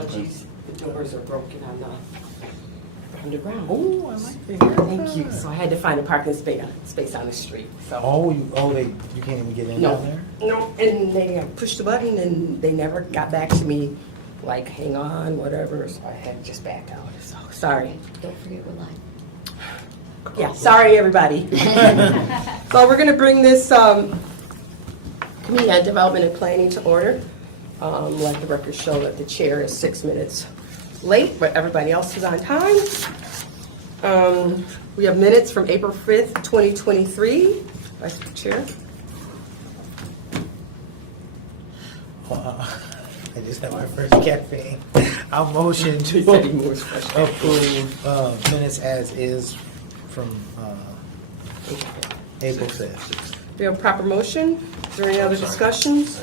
Apologies, the doors are broken on the underground. Oh, I like to hear Thank you. that. So I had to find a parking space on the street, so. Oh, you can't even get in No, down there? no, and they pushed the button and they never got back to me, like, hang on, whatever, so I had to just back out, so, sorry. Don't forget we're live. Yeah, sorry, everybody. So we're gonna bring this Committee on Development and Planning to order. Let the record show that the chair is 6 minutes late, but everybody else is on time. We have minutes from April 5th, 2023. Vice Chair. I just had my first caffeine. I'll motion He said he to moves first. approve minutes as is from April 5th. We have a proper motion. Is there any other discussions?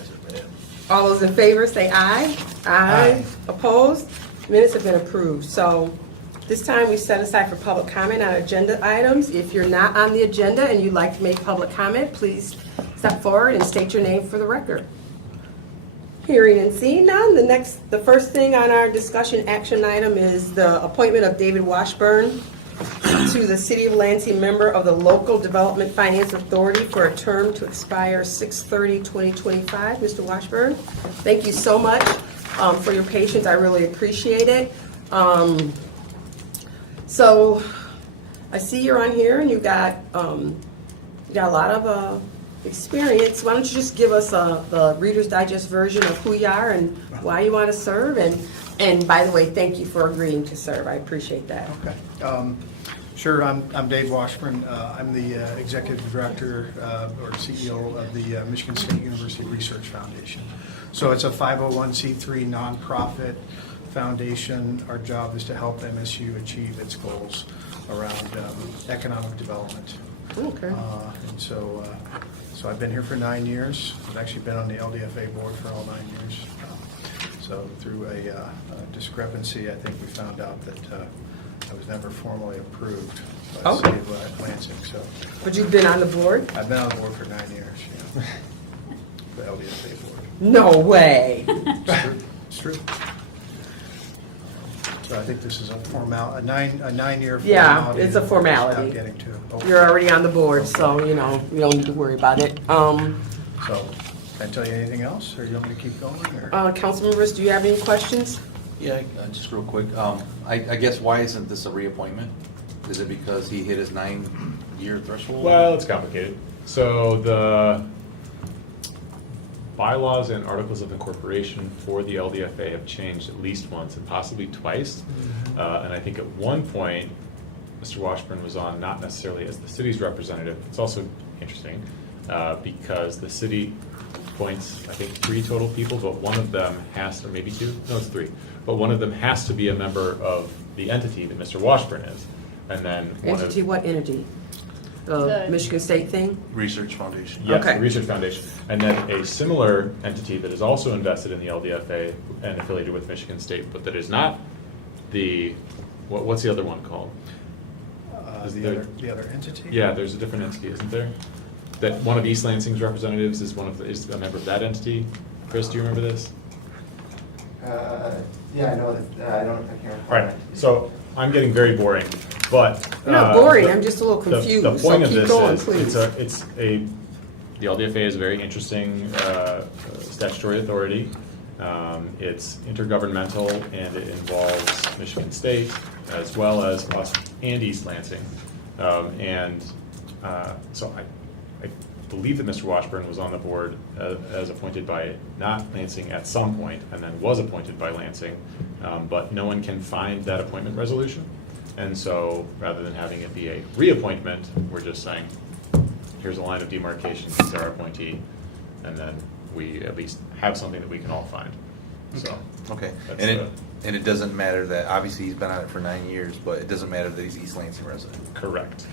All those in favor say aye. Aye. Opposed? Minutes have been approved. So this time we set aside for public comment on agenda items. If you're not on the agenda and you'd like to make public comment, please step forward and state your name for the record. Hearing and seeing none, the first thing on our discussion action item is the appointment of David Washburn to the City of Lansing member of the Local Development Finance Authority for a term to expire 6/30/2025. Mr. Washburn, thank you so much for your patience. I really appreciate it. So I see you're on here and you got a lot of experience. Why don't you just give us the Reader's Digest version of who you are and why you want to serve? And by the way, thank you for agreeing to serve. I appreciate that. Okay. Sure, I'm Dave Washburn. I'm the Executive Director or CEO of the Michigan State University Research Foundation. So it's a 501c3 nonprofit foundation. Our job is to help MSU achieve its goals around economic development. Okay. And so I've been here for 9 years. I've actually been on the LDFA board for all 9 years. So through a discrepancy, I think we found out that I was never formally approved by the Okay. city of Lansing. So But you've been on the board? I've been on the board for 9 years, yeah. The LDFA board. No way. It's true. So I think this is a 9-year Yeah, formality. it's a that we're just formality. now getting to. Oh, You're already on the board, so, you know, we don't need to worry about it. So, can I tell you anything else, or you want me to keep going, or? Council members, do you have any questions? Yeah, just real quick. I guess why isn't this a reappointment? Is it because he hit his 9-year threshold? Well, it's complicated. So the bylaws and articles of incorporation for the LDFA have changed at least once and possibly twice. And I think at one point, Mr. Washburn was on not necessarily as the city's representative. It's also interesting because the city appoints, I think, 3 total people, but one of them has to, maybe 2? No, it's 3. But one of them has to be a member of the entity that Mr. Washburn is. And then Entity, what entity? The Michigan State thing? Research Foundation. Yes, Okay. the Research Foundation. And then a similar entity that is also invested in the LDFA and affiliated with Michigan State, but that is not the, what's the other one called? Is The there- other entity? Yeah, there's a different entity, isn't there? That one of East Lansing's representatives is is a member of that entity. Chris, do you remember this? Yeah, I know that, I can't recall. All right, so I'm getting very boring, but. You're not boring, the- I'm just a little confused, The so point of keep this going, is, please. the LDFA is a very interesting statutory authority. It's intergovernmental and it involves Michigan State as well as us and East Lansing. So I believe that Mr. Washburn was on the board as appointed by not Lansing at some point and then was appointed by Lansing, but no one can find that appointment resolution. And so rather than having it be a reappointment, we're just saying, here's a line of demarcation, he's our appointee, and then we at least have something that we can all find. So, Okay, That's and it doesn't matter that, obviously he's been on it for 9 years, but it doesn't matter that he's East Lansing resident. correct.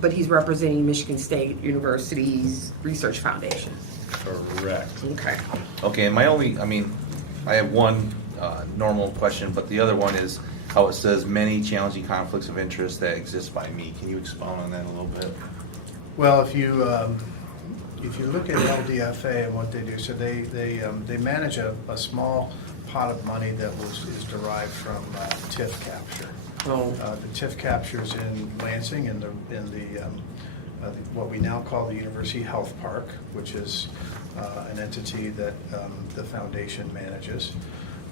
But he's representing Michigan State University's Research Foundation. Correct. Okay. Okay, and I have one normal question, but the other one is how it says many challenging conflicts of interest that exist by me. Can you expound on that a little bit? Well, if you look at LDFA and what they do, so they manage a small pot of money that is derived from TIF capture. Oh. The TIF captures in Lansing in the what we now call the University Health Park, which is an entity that the foundation manages.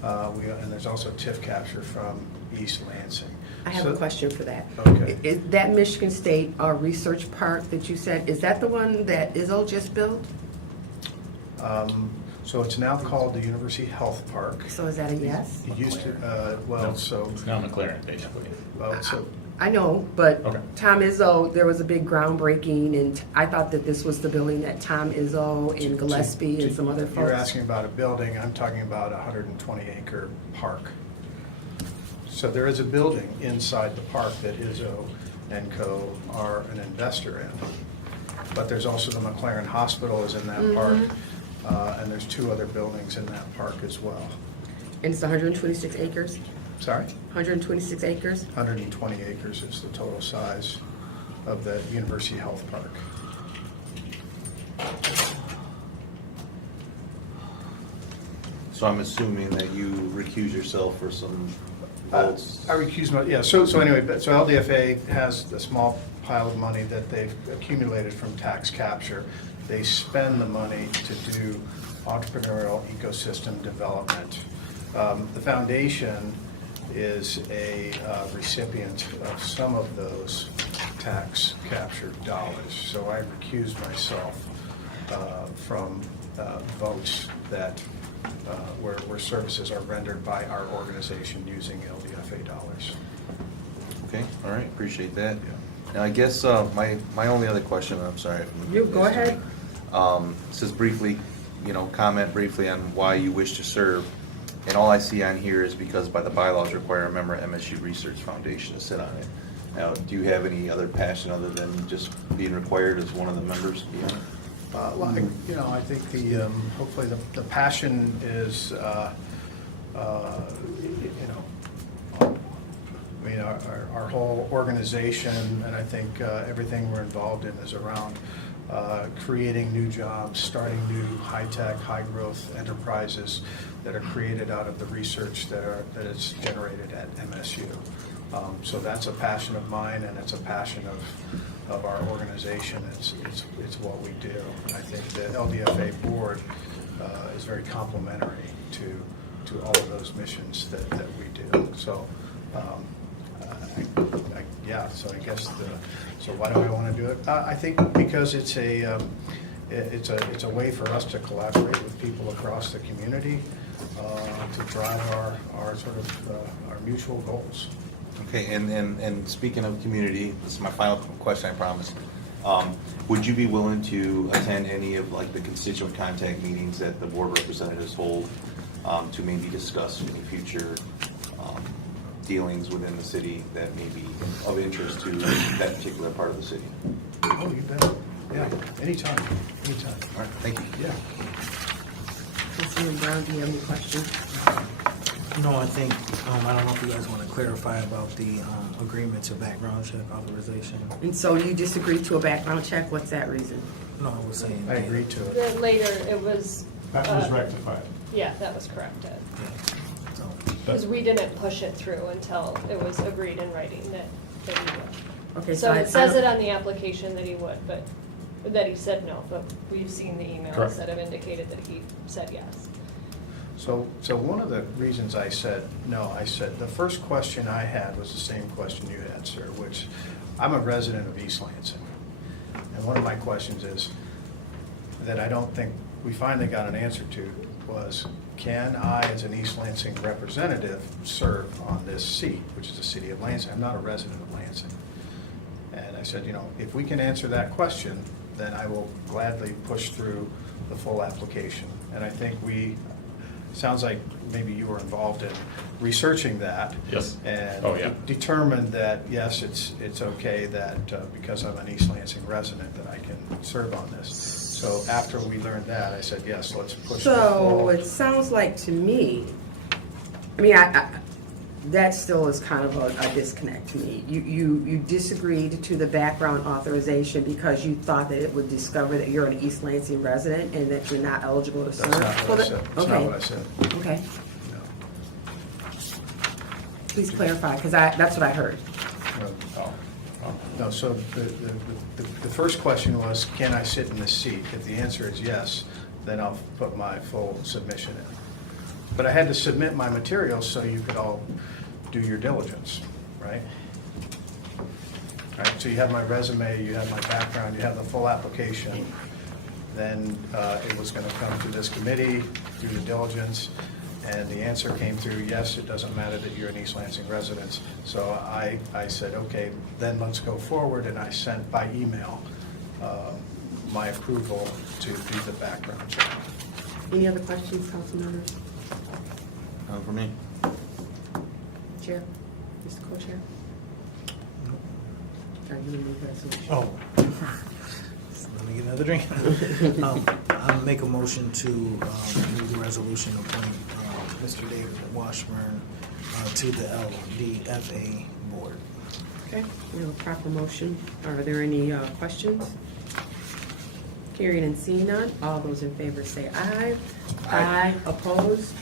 And there's also TIF capture from East Lansing. I have a question for that. Okay. Is that Michigan State Research Park that you said, is that the one that Izzo just built? So it's now called the University Health Park. So is that a yes? It used to, so, It's now McLaren, basically. so I know, but Okay. Tom Izzo, there was a big groundbreaking, and I thought that this was the building that Tom Izzo and Gillespie and some other folks. You're asking about a building, I'm talking about a 120-acre park. So there is a building inside the park that Izzo and Co. are an investor in. But there's also the McLaren Hospital is in that park, and there's 2 other buildings in that park as well. And it's 126 acres? Sorry? 126 acres? 120 acres is the total size of the University Health Park. So I'm assuming that you recuse yourself for some votes? I recuse my, yeah, so anyway, so LDFA has a small pile of money that they've accumulated from tax capture. They spend the money to do entrepreneurial ecosystem development. The foundation is a recipient of some of those tax capture dollars. So I recuse myself from votes that where services are rendered by our organization using LDFA dollars. Okay, all right, appreciate that. Now, I guess my only other question, I'm sorry. if You, go ahead. Says briefly, comment briefly on why you wish to serve. And all I see on here is because by the bylaws require a member of MSU Research Foundation to sit on it. Now, do you have any other passion other than just being required as one of the members to be on it? Well, I think hopefully the passion is, our whole organization, and I think everything we're involved in is around creating new jobs, starting new high-tech, high-growth enterprises that are created out of the research that is generated at MSU. So that's a passion of mine, and it's a passion of our organization. It's what we do. And I think the LDFA board is very complementary to all of those missions that we do. So, so I guess so why do I want to do it? I think because it's a way for us to collaborate with people across the community to drive our sort of our mutual goals. Okay, and speaking of community, this is my final question, I promise. Would you be willing to attend any of the constituent contact meetings that the board representatives hold to maybe discuss any future dealings within the city that may be of interest to that particular part of the city? Oh, you bet. Yeah, anytime. All right, thank you. Yeah. Councilman Brown, do you have any questions? No, I think, I don't know if you guys want to clarify about the agreement to background check authorization. And so you disagree to a background check? What's that reason? No, I was saying. I agree to it. Then later, it was. That was rectified. Yeah, that was corrected. So, Because we didn't push it through until it was agreed in writing that he would. Okay, So I it says don't- it on the application that he would, but, that he said no, but we've seen the emails Correct. that have indicated that he said yes. So one of the reasons I said no, I said the first question I had was the same question you had, sir, which I'm a resident of East Lansing. And one of my questions is, that I don't think we finally got an answer to, was can I, as an East Lansing representative, serve on this seat, which is the city of Lansing? I'm not a resident of Lansing. And I said, if we can answer that question, then I will gladly push through the full application. And I think sounds like maybe you were involved in researching that. Yes. And Oh, yeah. determined that, yes, it's okay that because I'm an East Lansing resident, that I can serve on this. So after we learned that, I said, yes, let's push it So forward. it sounds like to me, that still is kind of a disconnect to me. You disagreed to the background authorization because you thought that it would discover that you're an East Lansing resident and that you're not eligible to serve? That's not what I said. That's not Okay. what I said. Okay. Please clarify, because that's what I heard. No, so the first question was, can I sit in this seat? If the answer is yes, then I'll put my full submission in. But I had to submit my materials so you could all do your diligence, right? Right, so you have my resume, you have my background, you have the full application. Then it was going to come to this committee, do the diligence, and the answer came through, yes, it doesn't matter that you're an East Lansing resident. So I said, okay, then let's go forward, and I sent by email my approval to do the background check. Any other questions, council members? None for me. Chair? Mr. Co-Chair? Are you going to move resolution? Oh. Let me get another drink. I'll make a motion to move the resolution appointing Mr. David Washburn to the LDFA board. Okay, we have a proper motion. Are there any questions? Hearing and seeing none, all those in favor say aye. Aye. Opposed?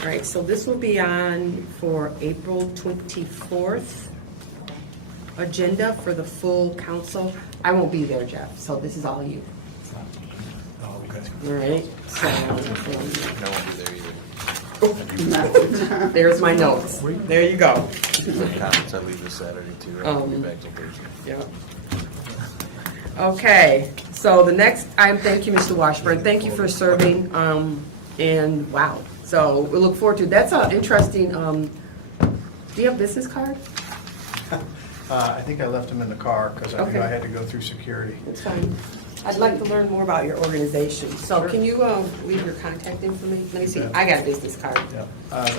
All right, so this will be on for April 24th agenda for the full council. I won't be there, Jeff, so this is all you. Oh, okay. All right, so I won't be there either. there's my notes. There you go. Comments, I leave this Saturday too, right? I'll be back till Thursday. Yeah. Okay, so the next item, thank you, Mr. Washburn. Thank you for serving, and wow. So we look forward to, that's an interesting, do you have a business card? I think I left them in the car because I knew Okay. I had to go through security. That's fine. I'd like to learn more about your organization. So can you leave your contact information? Let me see, I got a business card. Yeah.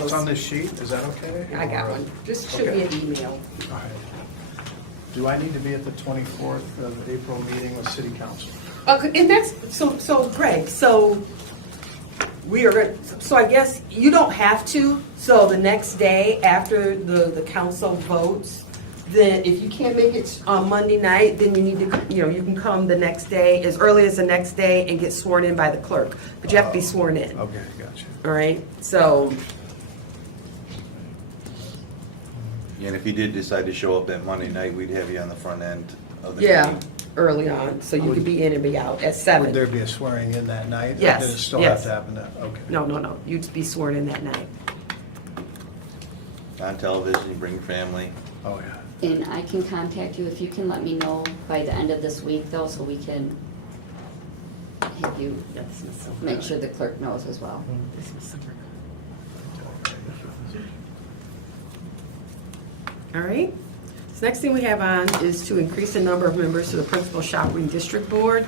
It's on this sheet, is that okay? I got Or- one. Just shoot me an email. All right. Do I need to be at the 24th of April meeting with city council? And that's, so Greg, so we are, so I guess you don't have to, so the next day after the council votes, then if you can't make it on Monday night, then you need to, you can come the next day, as early as the next day, and get sworn in by the clerk. But you have to be sworn in, all Okay, gotcha. right? So, And if you did decide to show up that Monday night, we'd have you on the front end of the yeah, meeting. early on, so you could be in and be out at Would 7. there be a swearing in that night? Or Yes, Does it still yes. have to happen that, okay. No, you'd be sworn in that night. On television, you bring your family. Oh, yeah. And I can contact you if you can let me know by the end of this week though, so we can have you make sure the clerk knows as well. This was super. All right. So next thing we have on is to increase the number of members to the Principal Shopping District Board,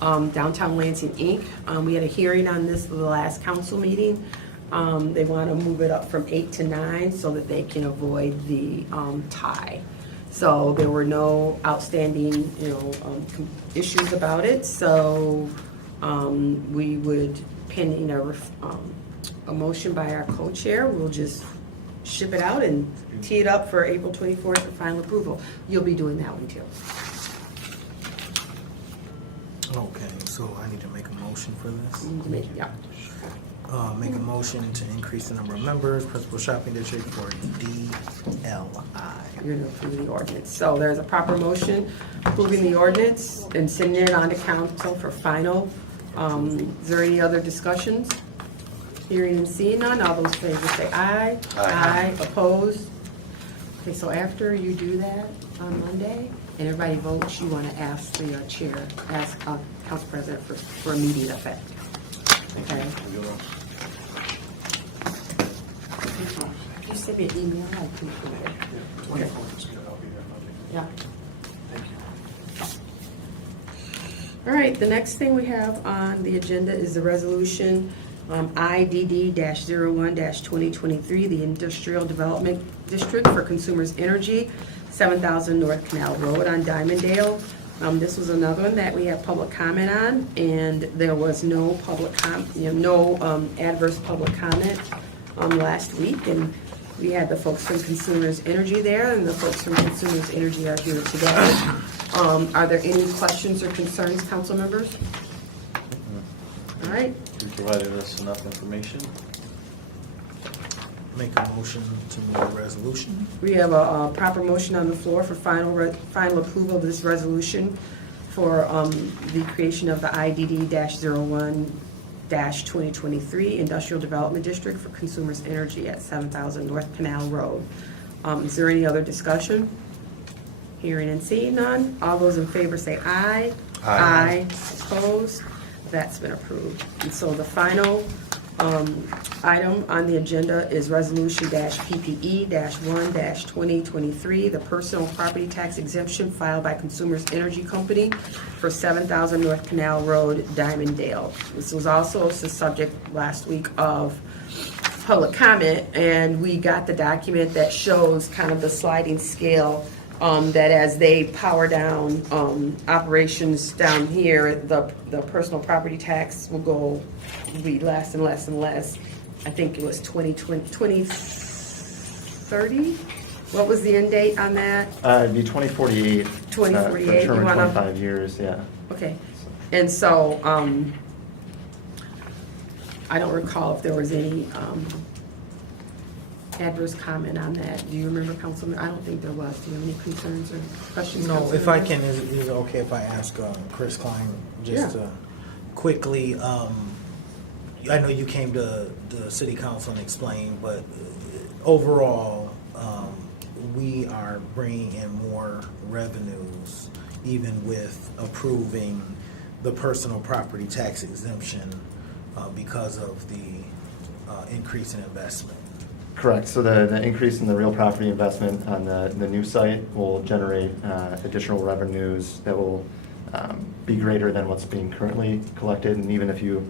Downtown Lansing, Inc. We had a hearing on this at the last council meeting. They want to move it up from 8 to 9 so that they can avoid the tie. So there were no outstanding, issues about it. So we would, pending a motion by our co-chair, we'll just ship it out and tee it up for April 24th for final approval. You'll be doing that one too. Okay, so I need to make a motion for this. Yeah. Make a motion to increase the number of members, Principal Shopping District for DLI. You're going to approve the ordinance. So there's a proper motion approving the ordinance and sending it on to council for final. Is there any other discussions? Hearing and seeing none, all those in favor say aye. Aye. Opposed? Okay, so after you do that on Monday, and everybody votes, you want to ask the chair, ask council president for immediate effect. Okay? You send me an email, I appreciate it. 24th is good, I'll be there Monday. Yeah. Thank you. All right, the next thing we have on the agenda is the resolution IDD-01-2023, the Industrial Development District for Consumers Energy, 7,000 North Canal Road on Diamonddale. This was another one that we had public comment on, and there was no public adverse public comment last week, and we had the folks from Consumers Energy there, and the folks from Consumers Energy are here today. Are there any questions or concerns, council members? All right, You provided us enough information. make a motion to move the resolution. We have a proper motion on the floor for final approval of this resolution for the creation of the IDD-01-2023 Industrial Development District for Consumers Energy at 7,000 North Canal Road. Is there any other discussion? Hearing and seeing none. All those in favor say aye. Aye. Opposed? That's been approved. And so the final item on the agenda is Resolution PPE-1-2023, the personal property tax exemption filed by Consumers Energy Company for 7,000 North Canal Road, Diamonddale. This was also the subject last week of public comment, and we got the document that shows kind of the sliding scale that as they power down operations down here, the personal property tax will be less and less and less. I think it was 2030. What was the end date on that? It'd be 2048. 2048, For a term you of wanna- 25 years, yeah. Okay, and so I don't recall if there was any adverse comment on that. Do you remember, Councilman? I don't think there was. Do you have any concerns or questions? No, if Councilman? I can, is it okay if I ask Chris Klein just Yeah. quickly? I know you came to the city council and explained, but overall, we are bringing in more revenues even with approving the personal property tax exemption because of the increase in investment. Correct. So the increase in the real property investment on the new site will generate additional revenues that will be greater than what's being currently collected. And even if you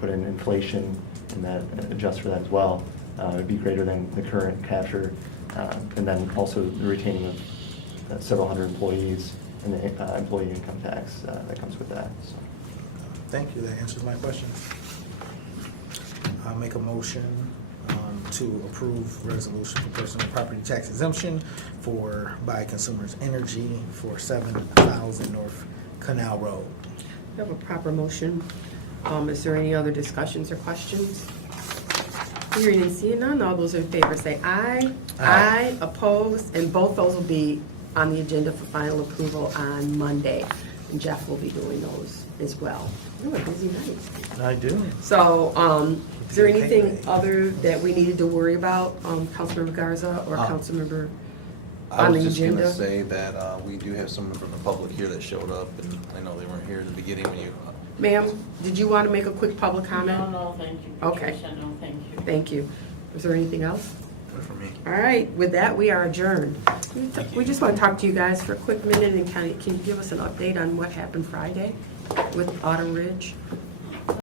put in inflation and that adjust for that as well, it would be greater than the current capture. And then also the retaining of several hundred employees and the employee income tax that comes with that. So. Thank you. That answers my question. I'll make a motion to approve resolution for personal property tax exemption by Consumers Energy for 7,000 North Canal Road. We have a proper motion. Is there any other discussions or questions? Hearing and seeing none, all those in favor say aye. Aye. Opposed, and both those will be on the agenda for final approval on Monday. And Jeff will be doing those as well. Oh, a busy night. I do. So, is there Okay, anything great. other that we needed to worry about, Councilmember Garza or Councilmember I on was the just gonna agenda? say that we do have someone from the public here that showed up, and I know they weren't here at the beginning when you. Ma'am, did you want to make a quick public comment? No, thank you. Okay. Patricia, no, thank you. Thank you. Is there anything else? Good for me. All right, with that, we are adjourned. We just want to talk to you guys for a quick minute and can you give us an update on what happened Friday with Autumn Ridge?